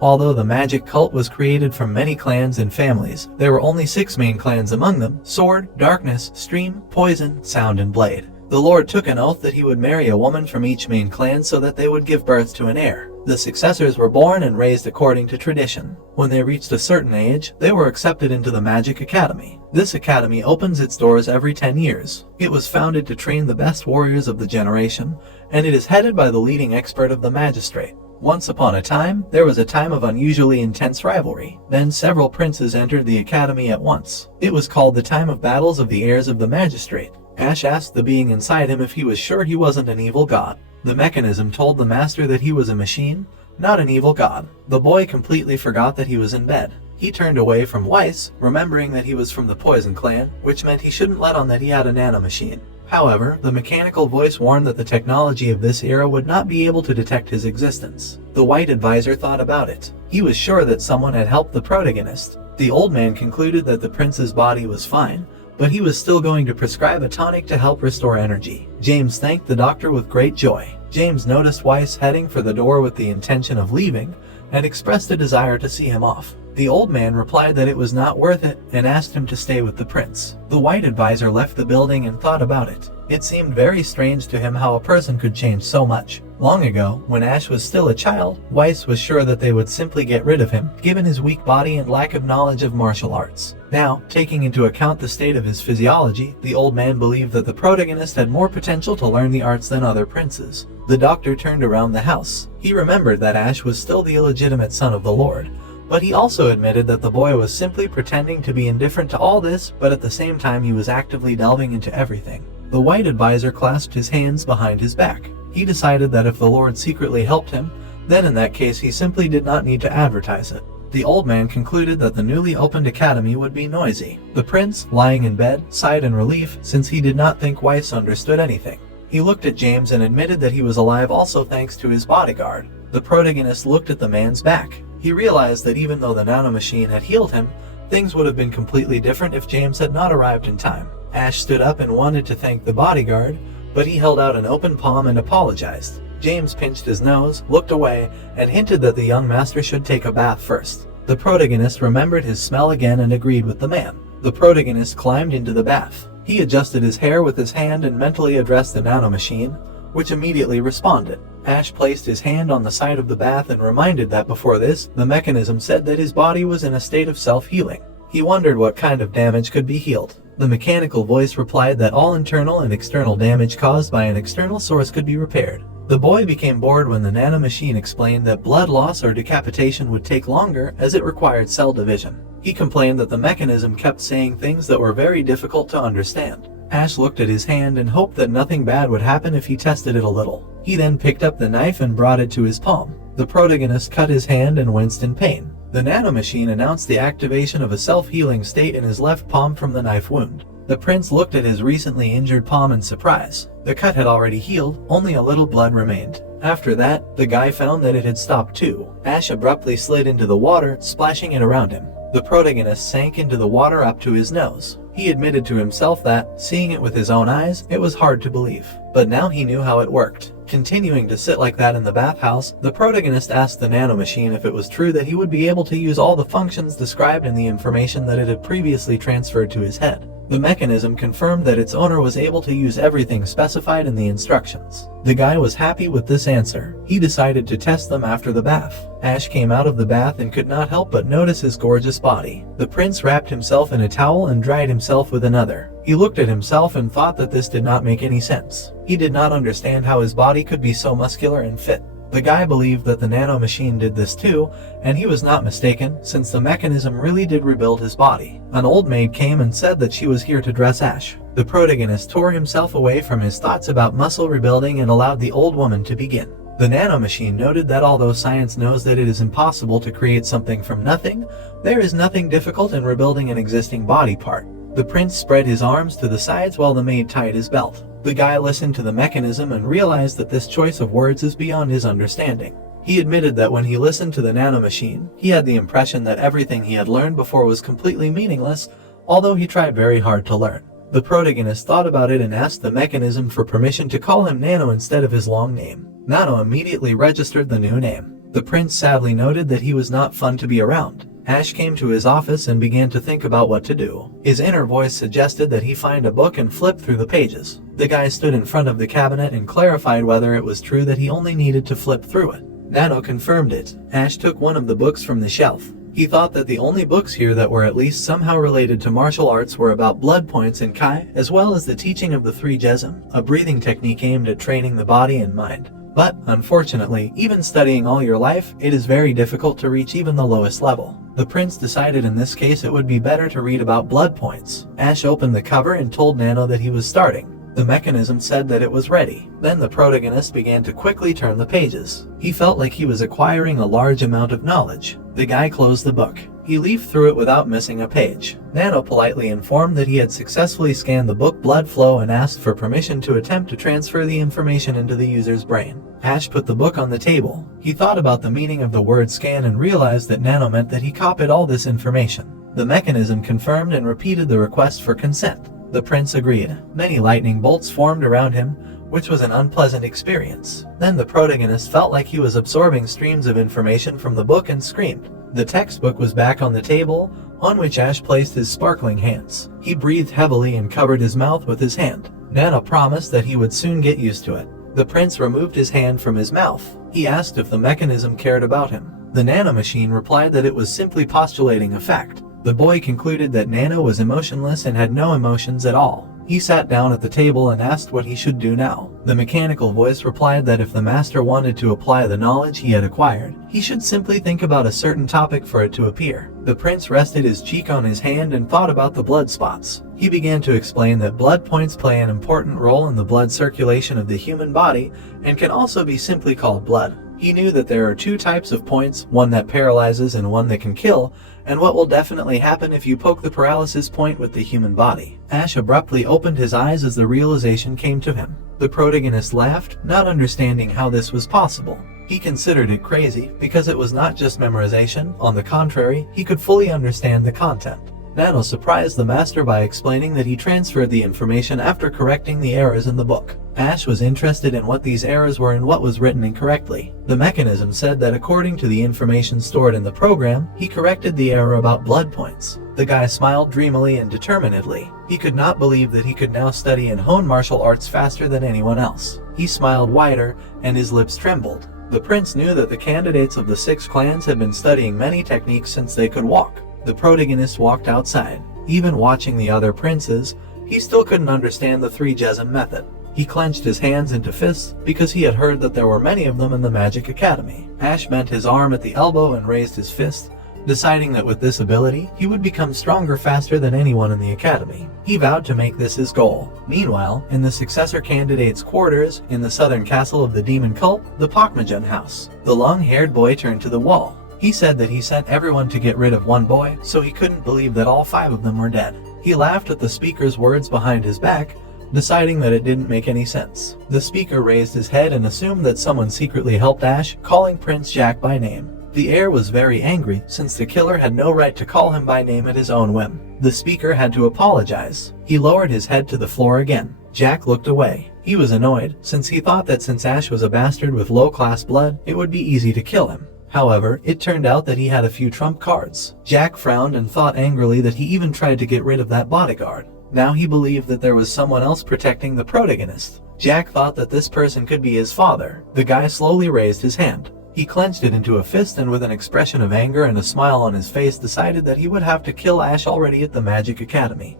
Although the magic cult was created from many clans and families, there were only 6 main clans among them: Sword, Darkness, Stream, Poison, Sound, and Blade. The Lord took an oath that he would marry a woman from each main clan so that they would give birth to an heir. The successors were born and raised according to tradition. When they reached a certain age, they were accepted into the Magic Academy. This academy opens its doors every 10 years. It was founded to train the best warriors of the generation, and it is headed by the leading expert of the magistrate. Once upon a time, there was a time of unusually intense rivalry. Then several princes entered the academy at once. It was called the time of battles of the heirs of the magistrate. Ash asked the being inside him if he was sure he wasn't an evil god. The mechanism told the master that he was a machine, not an evil god. The boy completely forgot that he was in bed. He turned away from Weiss, remembering that he was from the Poison clan, which meant he shouldn't let on that he had a nano machine. However, the mechanical voice warned that the technology of this era would not be able to detect his existence. The white advisor thought about it. He was sure that someone had helped the protagonist. The old man concluded that the prince's body was fine, but he was still going to prescribe a tonic to help restore energy. James thanked the doctor with great joy. James noticed Weiss heading for the door with the intention of leaving, and expressed a desire to see him off. The old man replied that it was not worth it, and asked him to stay with the prince. The white advisor left the building and thought about it. It seemed very strange to him how a person could change so much. Long ago, when Ash was still a child, Weiss was sure that they would simply get rid of him, given his weak body and lack of knowledge of martial arts. Now, taking into account the state of his physiology, the old man believed that the protagonist had more potential to learn the arts than other princes. The doctor turned around the house. He remembered that Ash was still the illegitimate son of the Lord, but he also admitted that the boy was simply pretending to be indifferent to all this, but at the same time he was actively delving into everything. The white advisor clasped his hands behind his back. He decided that if the Lord secretly helped him, then in that case he simply did not need to advertise it. The old man concluded that the newly opened academy would be noisy. The prince, lying in bed, sighed in relief, since he did not think Weiss understood anything. He looked at James and admitted that he was alive also thanks to his bodyguard. The protagonist looked at the man's back. He realized that even though the nanomachine had healed him, things would have been completely different if James had not arrived in time. Ash stood up and wanted to thank the bodyguard, but he held out an open palm and apologized. James pinched his nose, looked away, and hinted that the young master should take a bath first. The protagonist remembered his smell again and agreed with the man. The protagonist climbed into the bath. He adjusted his hair with his hand and mentally addressed the nanomachine, which immediately responded. Ash placed his hand on the side of the bath and reminded that before this, the mechanism said that his body was in a state of self-healing. He wondered what kind of damage could be healed. The mechanical voice replied that all internal and external damage caused by an external source could be repaired. The boy became bored when the nanomachine explained that blood loss or decapitation would take longer as it required cell division. He complained that the mechanism kept saying things that were very difficult to understand. Ash looked at his hand and hoped that nothing bad would happen if he tested it a little. He then picked up the knife and brought it to his palm. The protagonist cut his hand and winced in pain. The nanomachine announced the activation of a self-healing state in his left palm from the knife wound. The prince looked at his recently injured palm in surprise. The cut had already healed, only a little blood remained. After that, the guy found that it had stopped too. Ash abruptly slid into the water, splashing it around him. The protagonist sank into the water up to his nose. He admitted to himself that, seeing it with his own eyes, it was hard to believe. But now he knew how it worked. Continuing to sit like that in the bathhouse, the protagonist asked the nanomachine if it was true that he would be able to use all the functions described in the information that it had previously transferred to his head. The mechanism confirmed that its owner was able to use everything specified in the instructions. The guy was happy with this answer. He decided to test them after the bath. Ash came out of the bath and could not help but notice his gorgeous body. The prince wrapped himself in a towel and dried himself with another. He looked at himself and thought that this did not make any sense. He did not understand how his body could be so muscular and fit. The guy believed that the nanomachine did this too, and he was not mistaken, since the mechanism really did rebuild his body. An old maid came and said that she was here to dress Ash. The protagonist tore himself away from his thoughts about muscle rebuilding and allowed the old woman to begin. The nanomachine noted that although science knows that it is impossible to create something from nothing, there is nothing difficult in rebuilding an existing body part. The prince spread his arms to the sides while the maid tied his belt. The guy listened to the mechanism and realized that this choice of words is beyond his understanding. He admitted that when he listened to the nanomachine, he had the impression that everything he had learned before was completely meaningless, although he tried very hard to learn. The protagonist thought about it and asked the mechanism for permission to call him Nano instead of his long name. Nano immediately registered the new name. The prince sadly noted that he was not fun to be around. Ash came to his office and began to think about what to do. His inner voice suggested that he find a book and flip through the pages. The guy stood in front of the cabinet and clarified whether it was true that he only needed to flip through it. Nano confirmed it. Ash took one of the books from the shelf. He thought that the only books here that were at least somehow related to martial arts were about blood points and Kai, as well as the teaching of the three Jesam, a breathing technique aimed at training the body and mind. But, unfortunately, even studying all your life, it is very difficult to reach even the lowest level. The prince decided in this case it would be better to read about blood points. Ash opened the cover and told Nano that he was starting. The mechanism said that it was ready. Then the protagonist began to quickly turn the pages. He felt like he was acquiring a large amount of knowledge. The guy closed the book. He leafed through it without missing a page. Nano politely informed that he had successfully scanned the book blood flow and asked for permission to attempt to transfer the information into the user's brain. Ash put the book on the table. He thought about the meaning of the word scan and realized that Nano meant that he copied all this information. The mechanism confirmed and repeated the request for consent. The prince agreed. Many lightning bolts formed around him, which was an unpleasant experience. Then the protagonist felt like he was absorbing streams of information from the book and screamed. The textbook was back on the table, on which Ash placed his sparkling hands. He breathed heavily and covered his mouth with his hand. Nano promised that he would soon get used to it. The prince removed his hand from his mouth. He asked if the mechanism cared about him. The nanomachine replied that it was simply postulating a fact. The boy concluded that Nano was emotionless and had no emotions at all. He sat down at the table and asked what he should do now. The mechanical voice replied that if the master wanted to apply the knowledge he had acquired, he should simply think about a certain topic for it to appear. The prince rested his cheek on his hand and thought about the blood spots. He began to explain that blood points play an important role in the blood circulation of the human body and can also be simply called blood. He knew that there are two types of points, one that paralyzes and one that can kill, and what will definitely happen if you poke the paralysis point with the human body. Ash abruptly opened his eyes as the realization came to him. The protagonist laughed, not understanding how this was possible. He considered it crazy because it was not just memorization. On the contrary, he could fully understand the content. Nano surprised the master by explaining that he transferred the information after correcting the errors in the book. Ash was interested in what these errors were and what was written incorrectly. The mechanism said that according to the information stored in the program, he corrected the error about blood points. The guy smiled dreamily and determinedly. He could not believe that he could now study and hone martial arts faster than anyone else. He smiled wider, and his lips trembled. The prince knew that the candidates of the 6 clans had been studying many techniques since they could walk. The protagonist walked outside. Even watching the other princes, he still couldn't understand the 3 Jesam method. He clenched his hands into fists because he had heard that there were many of them in the Magic Academy. Ash bent his arm at the elbow and raised his fist, deciding that with this ability, he would become stronger faster than anyone in the academy. He vowed to make this his goal. Meanwhile, in the successor candidate's quarters, in the southern castle of the demon cult, the Pakmajan house, the long-haired boy turned to the wall. He said that he sent everyone to get rid of one boy, so he couldn't believe that all 5 of them were dead. He laughed at the speaker's words behind his back, deciding that it didn't make any sense. The speaker raised his head and assumed that someone secretly helped Ash, calling Prince Jack by name. The heir was very angry, since the killer had no right to call him by name at his own whim. The speaker had to apologize. He lowered his head to the floor again. Jack looked away. He was annoyed, since he thought that since Ash was a bastard with low-class blood, it would be easy to kill him. However, it turned out that he had a few trump cards. Jack frowned and thought angrily that he even tried to get rid of that bodyguard. Now he believed that there was someone else protecting the protagonist. Jack thought that this person could be his father. The guy slowly raised his hand. He clenched it into a fist and with an expression of anger and a smile on his face decided that he would have to kill Ash already at the Magic Academy.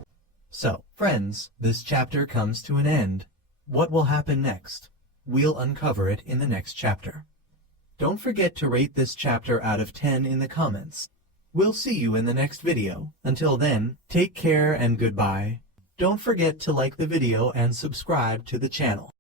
So, friends, this chapter comes to an end. What will happen next? We'll uncover it in the next chapter. Don't forget to rate this chapter out of 10 in the comments. We'll see you in the next video. Until then, take care and goodbye. Don't forget to like the video and subscribe to the channel.